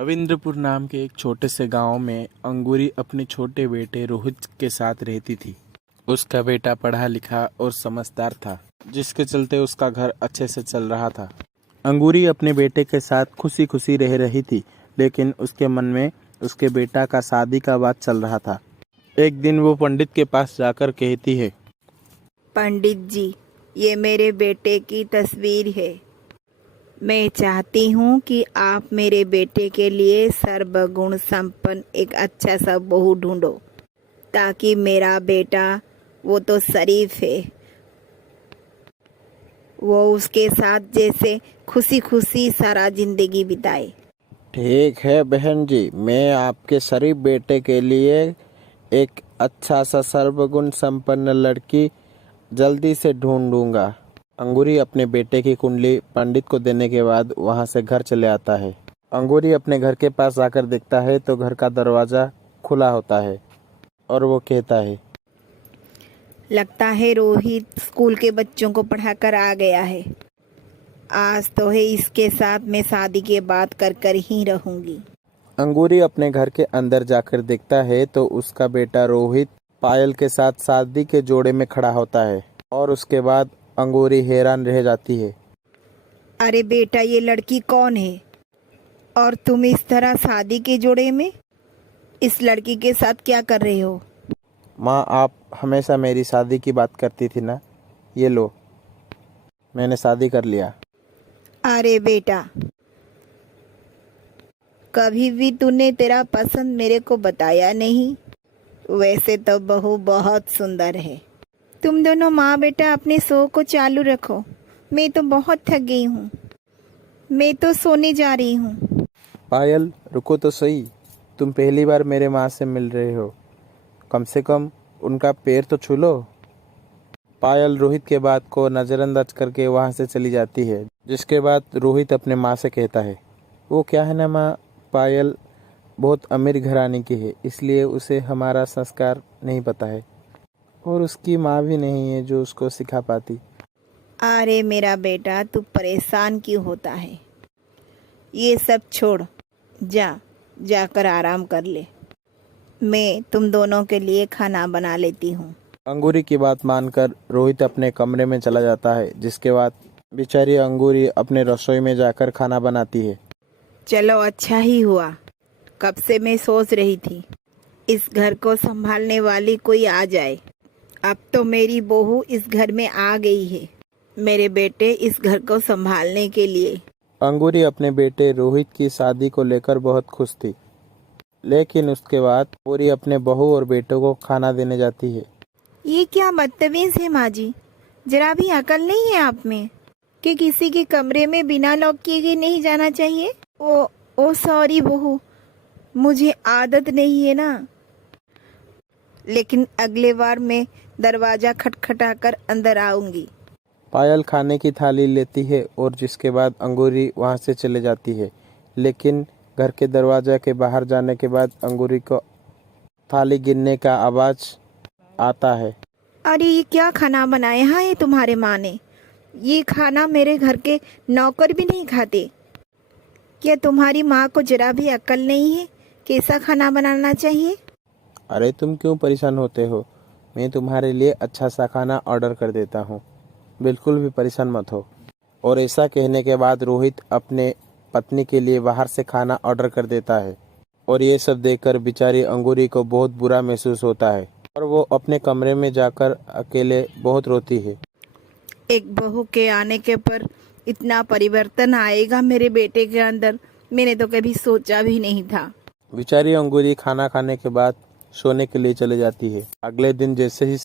रविंद्रपुर नाम के एक छोटे से गांव में अंगूरी अपने छोटे बेटे रोहित के साथ रहती थी। उसका बेटा पढ़ा लिखा और समझदार था, जिसके चलते उसका घर अच्छे से चल रहा था। अंगूरी अपने बेटे के साथ खुशी खुशी रह रही थी, लेकिन उसके मन में उसके बेटा का शादी का बात चल रहा था। एक दिन वो पंडित के पास जाकर कहती है, पंडित जी, ये मेरे बेटे की तस्वीर है। मैं चाहती हूँ कि आप मेरे बेटे के लिए सर्वगुण संपन्न एक अच्छा सा बहू ढूंढो, ताकि मेरा बेटा, वो तो शरीफ है, वो उसके साथ जैसे खुशी खुशी सारा जिंदगी बिताए। ठीक है बहन जी, मैं आपके शरीफ बेटे के लिए एक अच्छा सा सर्वगुण संपन्न लड़की जल्दी से ढूंढूंगा। अंगूरी अपने बेटे की कुंडली पंडित को देने के बाद वहां से घर चले आता है। अंगूरी अपने घर के पास आकर देखता है तो घर का दरवाजा खुला होता है और वो कहता है, लगता है रोहित स्कूल के बच्चों को पढ़ाकर आ गया है। आज तो है इसके साथ मैं शादी के बाद कर ही रहूंगी। अंगूरी अपने घर के अंदर जाकर देखता है तो उसका बेटा रोहित पायल के साथ शादी के जोड़े में खड़ा होता है और उसके बाद अंगूरी हैरान रह जाती है। अरे बेटा, ये लड़की कौन है और तुम इस तरह शादी के जोड़े में इस लड़की के साथ क्या कर रहे हो? माँ, आप हमेशा मेरी शादी की बात करती थी ना, ये लो, मैंने शादी कर लिया। अरे बेटा, कभी भी तूने तेरा पसंद मेरे को बताया नहीं। वैसे तो बहू बहुत सुंदर है। तुम दोनों माँ बेटा अपने शो को चालू रखो। मैं तो बहुत थक गई हूँ, मैं तो सोने जा रही हूँ। पायल, रुको तो सही, तुम पहली बार मेरे माँ से मिल रहे हो, कम से कम उनका पैर तो छू लो। पायल रोहित के बात को नज़रअंदाज करके वहाँ से चली जाती है, जिसके बाद रोहित अपने माँ से कहता है, वो क्या है ना माँ, पायल बहुत अमीर घराने की है, इसलिए उसे हमारा संस्कार नहीं पता है और उसकी माँ भी नहीं है जो उसको सिखा पाती। अरे मेरा बेटा, तू परेशान क्यों होता है? ये सब छोड़, जाकर आराम कर ले। मैं तुम दोनों के लिए खाना बना लेती हूँ। अंगूरी की बात मानकर रोहित अपने कमरे में चला जाता है, जिसके बाद बेचारी अंगूरी अपने रसोई में जाकर खाना बनाती है। चलो, अच्छा ही हुआ। कब से मैं सोच रही थी इस घर को संभालने वाली कोई आ जाए। अब तो मेरी बहू इस घर में आ गई है, मेरे बेटे इस घर को संभालने के लिए। अंगूरी अपने बेटे रोहित की शादी को लेकर बहुत खुश थी, लेकिन उसके बाद पूरी अपने बहू और बेटों को खाना देने जाती है। ये क्या बदतमीज है माँ जी, जरा भी अकल नहीं है आप में कि किसी के कमरे में बिना लॉक किए गए नहीं जाना चाहिए। ओ सॉरी बहू, मुझे आदत नहीं है ना, लेकिन अगले बार मैं दरवाजा खटखटाकर अंदर आऊंगी। पायल खाने की थाली लेती है और जिसके बाद अंगूरी वहां से चले जाती है, लेकिन घर के दरवाजा के बाहर जाने के बाद अंगूरी को थाली गिरने का आवाज आता है। अरे ये क्या खाना बनाया है तुम्हारे माँ ने? ये खाना मेरे घर के नौकर भी नहीं खाते। क्या तुम्हारी माँ को जरा भी अक्ल नहीं है कैसा खाना बनाना चाहिए? अरे तुम क्यों परेशान होते हो, मैं तुम्हारे लिए अच्छा सा खाना ऑर्डर कर देता हूँ, बिल्कुल भी परेशान मत हो। और ऐसा कहने के बाद रोहित अपने पत्नी के लिए बाहर से खाना ऑर्डर कर देता है और ये सब देखकर बेचारी अंगूरी को बहुत बुरा महसूस होता है और वो अपने कमरे में जाकर अकेले बहुत रोती है। एक बहू के आने के पर इतना परिवर्तन आएगा मेरे बेटे के अंदर, मैंने तो कभी सोचा भी नहीं था। बेचारी अंगूरी खाना खाने के बाद सोने के लिए चले जाती है। अगले दिन जैसे ही